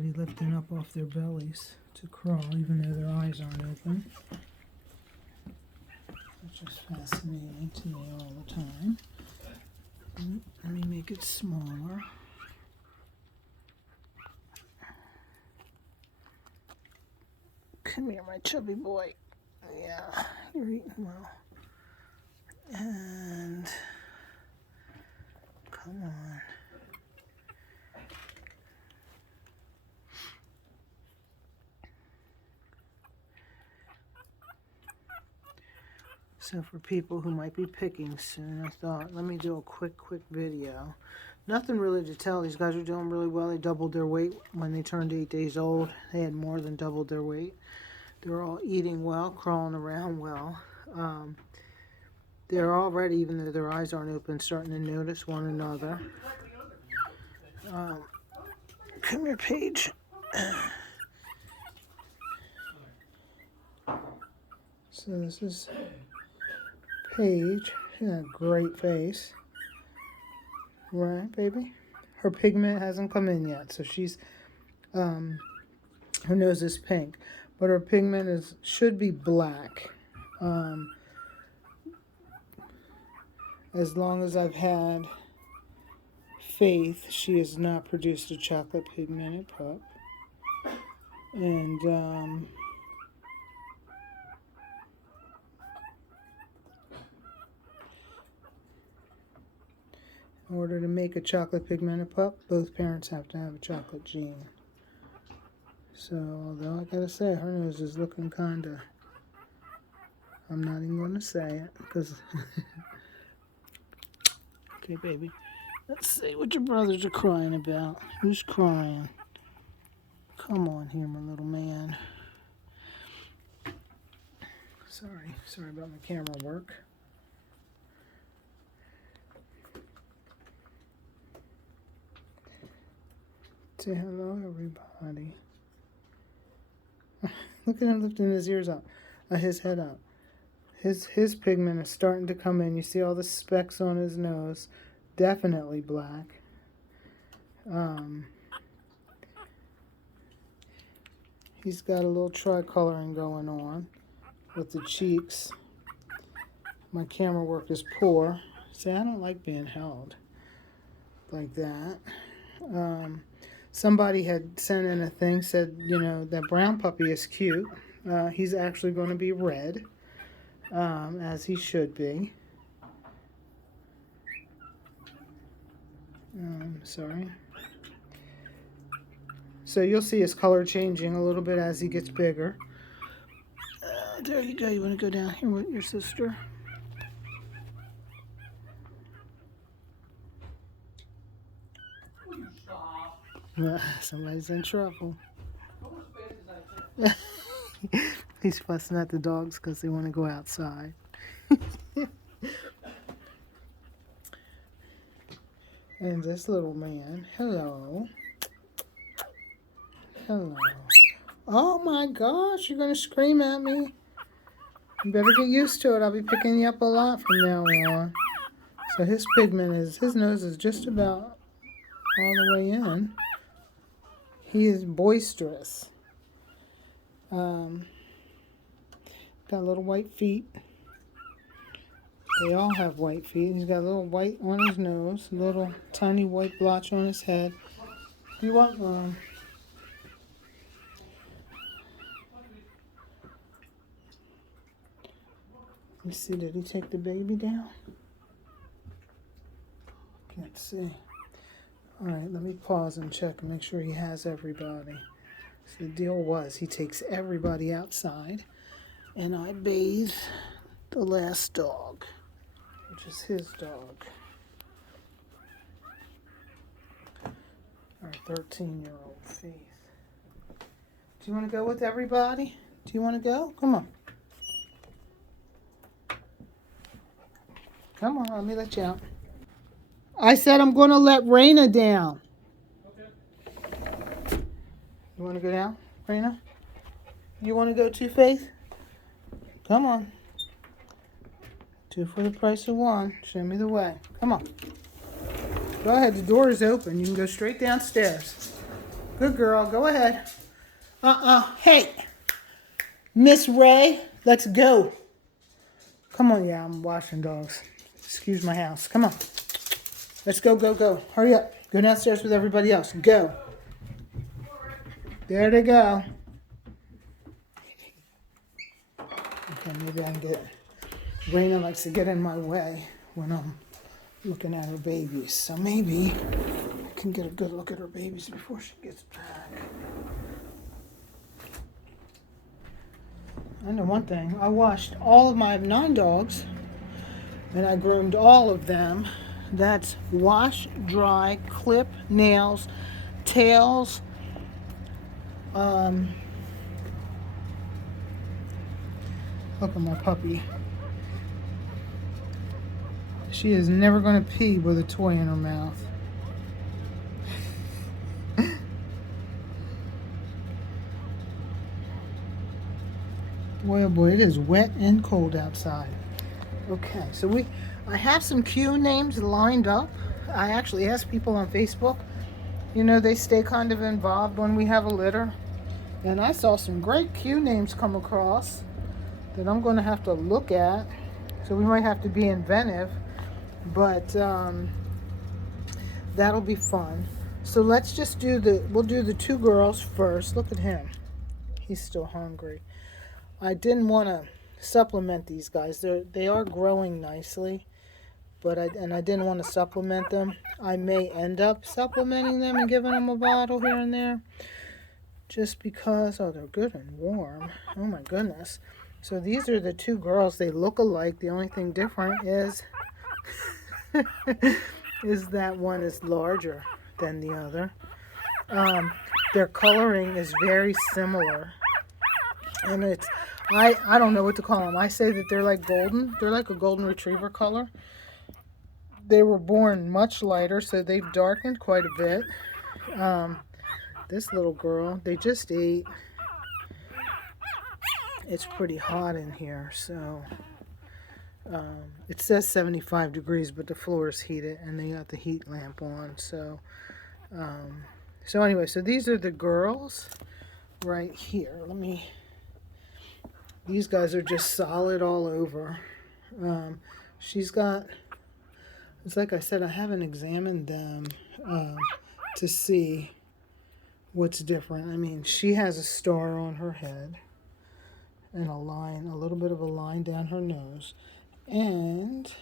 already lifting up off their bellies to crawl, even though their eyes aren't open. Which is fascinating to me all the time. Let me make it smaller. Come here, my chubby boy. Yeah, you're eating well. And come on. So for people who might be picking soon, I thought, let me do a quick video. Nothing really to tell. These guys are doing really well. They doubled their weight when they turned 8 days old. They had more than doubled their weight. They're all eating well, crawling around well. They're already, even though their eyes aren't open, starting to notice one another. Come here, Paige. So this is Paige. She got a great face. Right, baby? Her pigment hasn't come in yet, so she's, her nose is pink. But her pigment should be black. As long as I've had Faith, she has not produced a chocolate pigmented pup. And, in order to make a chocolate pigmented pup, both parents have to have a chocolate gene. So, although I gotta say, her nose is looking kinda, I'm not even gonna say it, because, okay, baby, let's see what your brothers are crying about. Who's crying? Come on here, my little man. Sorry about my camera work. Say hello, everybody. Look at him lifting his ears up, his head up. His pigment is starting to come in. You see all the specks on his nose. Definitely black. He's got a little tricoloring going on with the cheeks. My camera work is poor. See, I don't like being held like that. Somebody had sent in a thing, said, you know, that brown puppy is cute. He's actually going to be red, as he should be. Sorry. So you'll see his color changing a little bit as he gets bigger. There you go. You want to go down here with your sister? Somebody's in trouble. He's fussing at the dogs because they want to go outside. And this little man, hello. Hello. Oh my gosh, you're going to scream at me? You better get used to it. I'll be picking you up a lot from now on. So his pigment his nose is just about all the way in. He is boisterous. Got little white feet. They all have white feet. He's got a little white on his nose, a little tiny white blotch on his head. You want one? Let's see, did he take the baby down? Can't see. All right, let me pause and check and make sure he has everybody. So the deal was he takes everybody outside, and I bathe the last dog, which is his dog. Our 13-year-old Faith. Do you want to go with everybody? Do you want to go? Come on. Come on, let me let you out. I said I'm going to let Raina down. Okay. You want to go down, Raina? You want to go too, Faith? Come on. 2 for the price of 1. Show me the way. Come on. Go ahead, the door is open. You can go straight downstairs. Good girl. Go ahead. Hey, Miss Ray, let's go. Come on. Yeah, I'm washing dogs. Excuse my house. Come on. Let's go, go, go. Hurry up. Go downstairs with everybody else. Go. There they go. Okay, maybe I can get... Raina likes to get in my way when I'm looking at her babies. So maybe I can get a good look at her babies before she gets back. I know one thing. I washed all of my non-dogs and I groomed all of them. That's wash, dry, clip, nails, tails, look at my puppy. She is never going to pee with a toy in her mouth. Boy, oh boy, it is wet and cold outside. Okay, so I have some Q names lined up. I actually asked people on Facebook. You know, they stay kind of involved when we have a litter. And I saw some great Q names come across that I'm going to have to look at. So we might have to be inventive. But that'll be fun. So let's just we'll do the two girls first. Look at him. He's still hungry. I didn't want to supplement these guys. They are growing nicely, but I didn't want to supplement them. I may end up supplementing them and giving them a bottle here and there, just because. Oh, they're good and warm. Oh my goodness. So these are the two girls. They look alike. The only thing different is is that one is larger than the other. Their coloring is very similar, and it's I don't know what to call them. I say that they're like golden. They're like a golden retriever color. They were born much lighter, so they've darkened quite a bit. This little girl, they just ate. It's pretty hot in here, so it says 75 degrees, but the floor is heated, and they got the heat lamp on. So anyway, so these are the girls right here. These guys are just solid all over. She's got, it's like I said, I haven't examined them to see what's different. I mean, she has a star on her head and a little bit of a line down her nose. And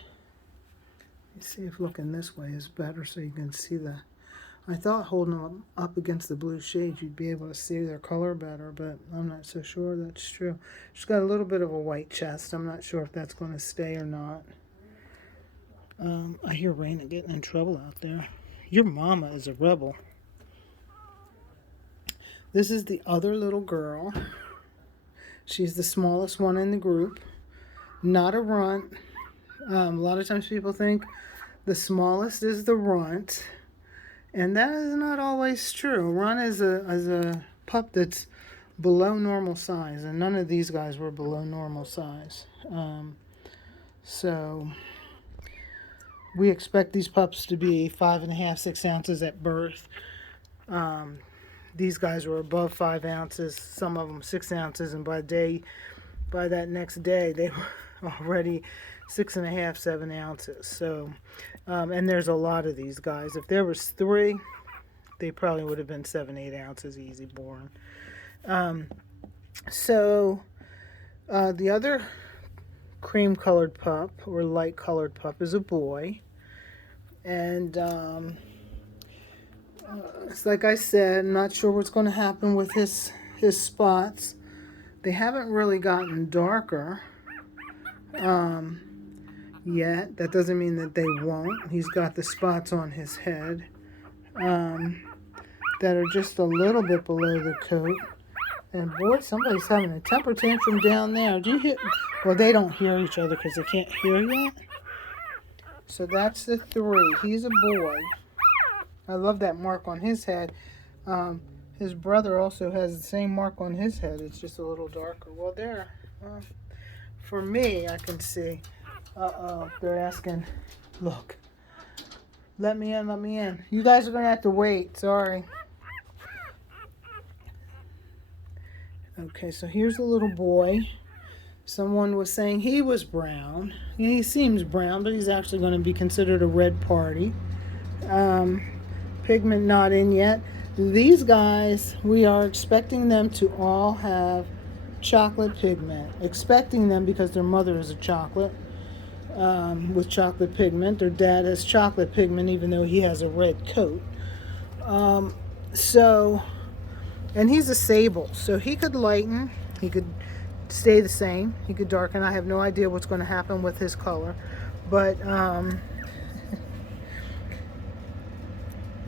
let's see if looking this way is better so you can see I thought holding them up against the blue shades you'd be able to see their color better, but I'm not so sure that's true. She's got a little bit of a white chest. I'm not sure if that's going to stay or not. I hear Raina getting in trouble out there. Your mama is a rebel. This is the other little girl. She's the smallest one in the group. Not a runt. A lot of times people think the smallest is the runt. And that is not always true. Runt is a pup that's below normal size, and none of these guys were below normal size. So we expect these pups to be 5.5, 6 ounces at birth. These guys were above 5 ounces, some of them 6 ounces, and by that next day they were already 6.5, 7 ounces. So, and there's a lot of these guys. If there was 3, they probably would have been 7, 8 ounces easy born. So the other cream colored pup or light colored pup is a boy. And it's like I said, I'm not sure what's going to happen with his spots. They haven't really gotten darker yet. That doesn't mean that they won't. He's got the spots on his head that are just a little bit below the coat. And boy, somebody's having a temper tantrum down there. Do you hear? Well, they don't hear each other because they can't hear yet. So that's the 3. He's a boy. I love that mark on his head. His brother also has the same mark on his head. It's just a little darker. Well, there. For me, I can see. They're asking, look. Let me in, let me in. You guys are going to have to wait. Sorry. Okay, so here's a little boy. Someone was saying he was brown. Yeah, he seems brown, but he's actually going to be considered a red party. Pigment not in yet. These guys, we are expecting them to all have chocolate pigment. Expecting them because their mother is a chocolate with chocolate pigment. Their dad has chocolate pigment even though he has a red coat. So, and he's a sable, so he could lighten, he could stay the same, he could darken. I have no idea what's going to happen with his color, but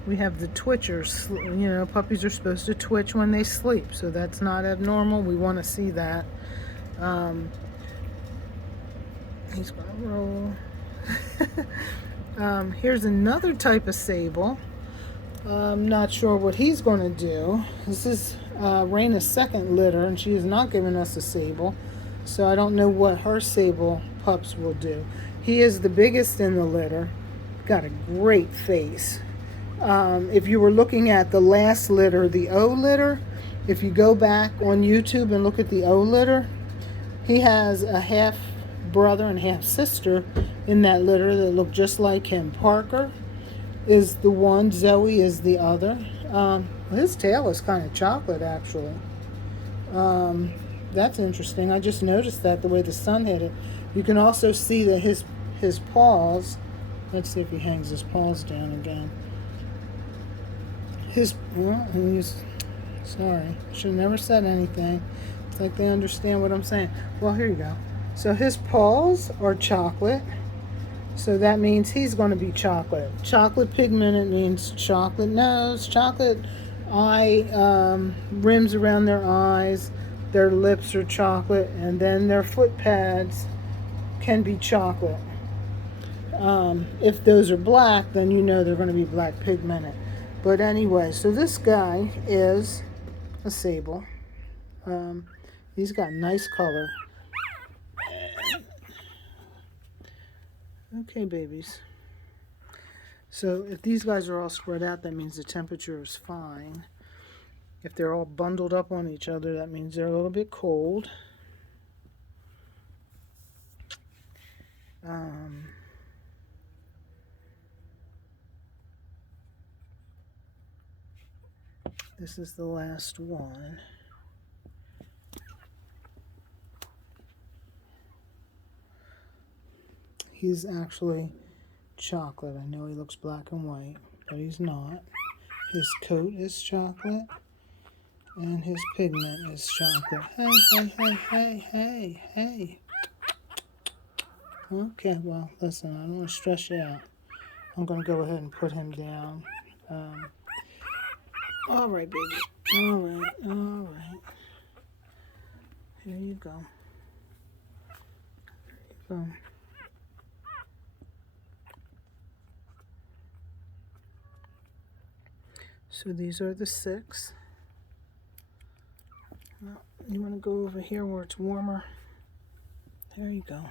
we have the twitchers. You know, puppies are supposed to twitch when they sleep, so that's not abnormal. We want to see that. He's going to roll. Here's another type of sable. I'm not sure what he's going to do. This is Raina's second litter, and she has not given us a sable, so I don't know what her sable pups will do. He is the biggest in the litter. Got a great face. If you were looking at the last litter, the O litter, if you go back on YouTube and look at the O litter, he has a half brother and half sister in that litter that look just like him. Parker is the one, Zoe is the other. His tail is kind of chocolate, actually. That's interesting. I just noticed that the way the sun hit it. You can also see that his paws, let's see if he hangs his paws down again. Sorry, I should have never said anything. It's like they understand what I'm saying. Well, here you go. So his paws are chocolate. So that means he's going to be chocolate. Chocolate pigmented means chocolate nose, chocolate eye rims around their eyes. Their lips are chocolate, and then their foot pads can be chocolate. If those are black, then you know they're going to be black pigmented. But anyway, so this guy is a sable. He's got nice color. Okay, babies. So if these guys are all spread out, that means the temperature is fine. If they're all bundled up on each other, that means they're a little bit cold. This is the last one. He's actually chocolate. I know he looks black and white, but he's not. His coat is chocolate, and his pigment is chocolate. Hey, hey, hey, hey, hey, hey. Okay, well, listen, I don't want to stress you out. I'm going to go ahead and put him down. All right, baby. All right, all right. Here you go. There you go. So these are the 6. Well, you want to go over here where it's warmer? There you go.